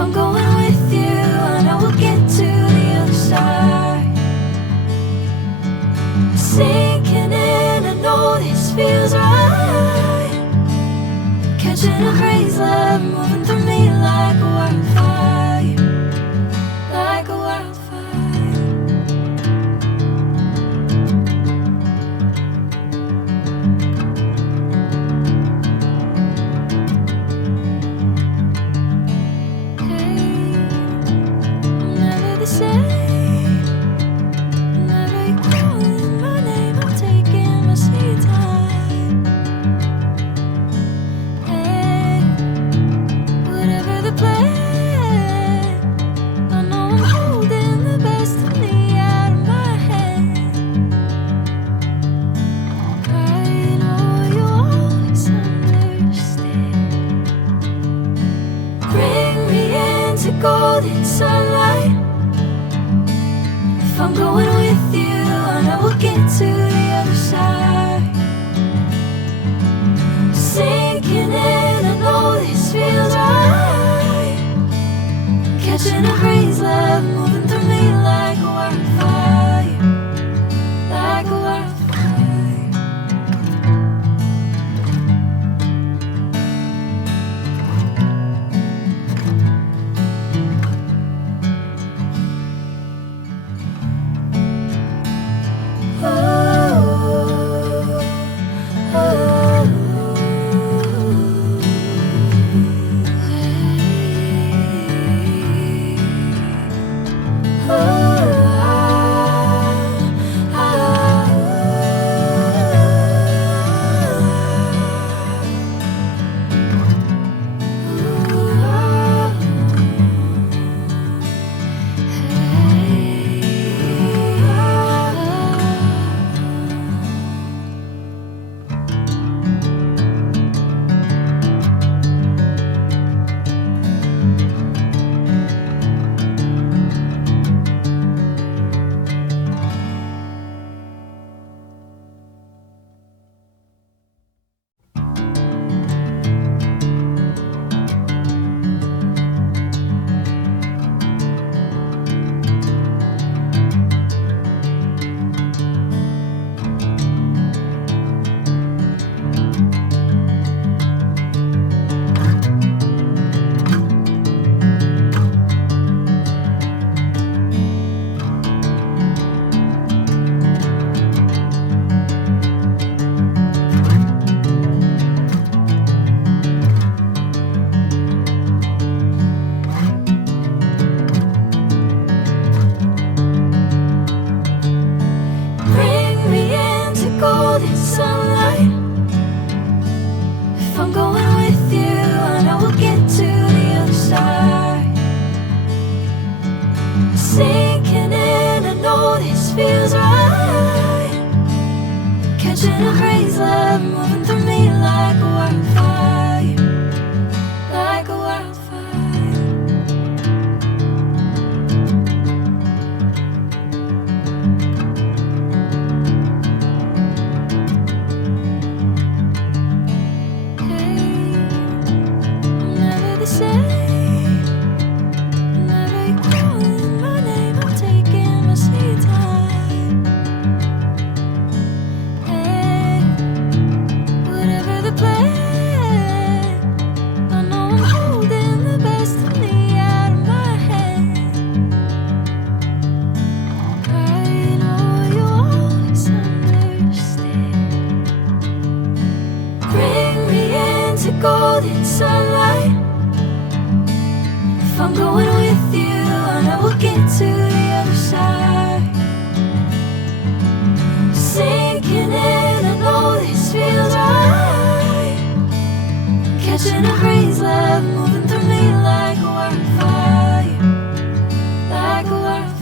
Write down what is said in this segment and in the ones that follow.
I'm going with you, I know we'll get to the other side. Sinking in, I know this feels right. Catching a crazy love, moving through me like a wildfire, like a wildfire. Hey, I'm never the same. Whenever you're calling my name, I'm taking my sweet time. Hey, whatever the plan, I know I'm holding the best of me out of my hand. I know you always understand. Bring me into golden sunlight. If I'm going with you, I know we'll get to the other side. Sinking in, I know this feels right. Catching a crazy love, moving through me like a wildfire, like a wildfire. Bring me into golden sunlight. If I'm going with you, I know we'll get to the other side. Sinking in, I know this feels right. Catching a crazy love, moving through me like a wildfire, like a wildfire. Hey, I'm never the same. Whenever you're calling my name, I'm taking my sweet time. Hey, whatever the plan, I know I'm holding the best of me out of my hand. I know you always understand. Bring me into golden sunlight. If I'm going with you, I know we'll get to the other side. Sinking in, I know this feels right. Catching a crazy love, moving through me like a wildfire, like a wildfire.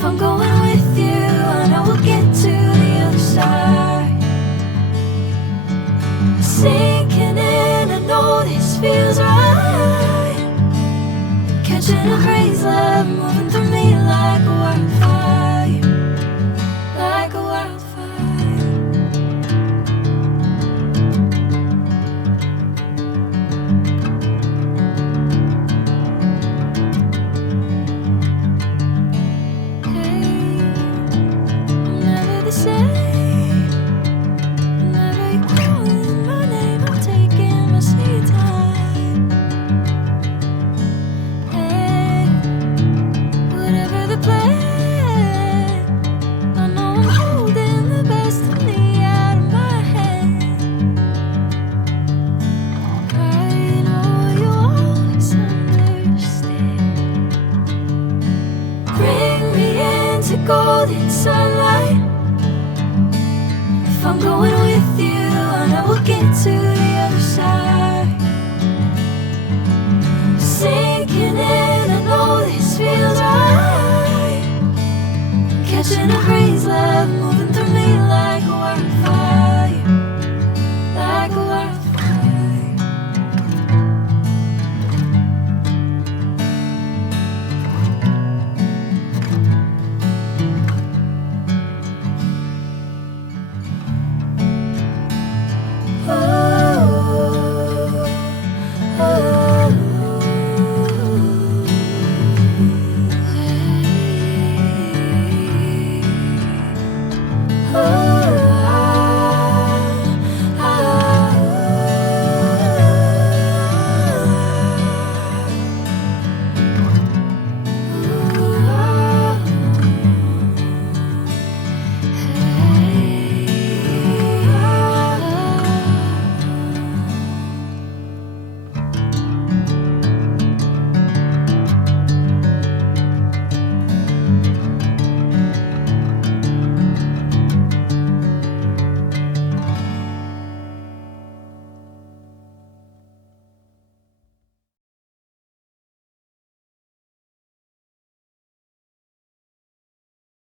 If I'm going with you, I know we'll get to the other side. Sinking in, I know this feels right. Catching a crazy love moving through me like a wildfire, like a wildfire. Hey, I'm never the same. Whenever you're calling my name, I'm taking my sweet time. Hey, whatever the plan, I know I'm holding the best of me out of my hand. I know you always understand. Bring me into golden sunlight. If I'm going with you, I know we'll get to the other side. Sinking in, I know this feels right. Catching a crazy love moving through me like a wildfire.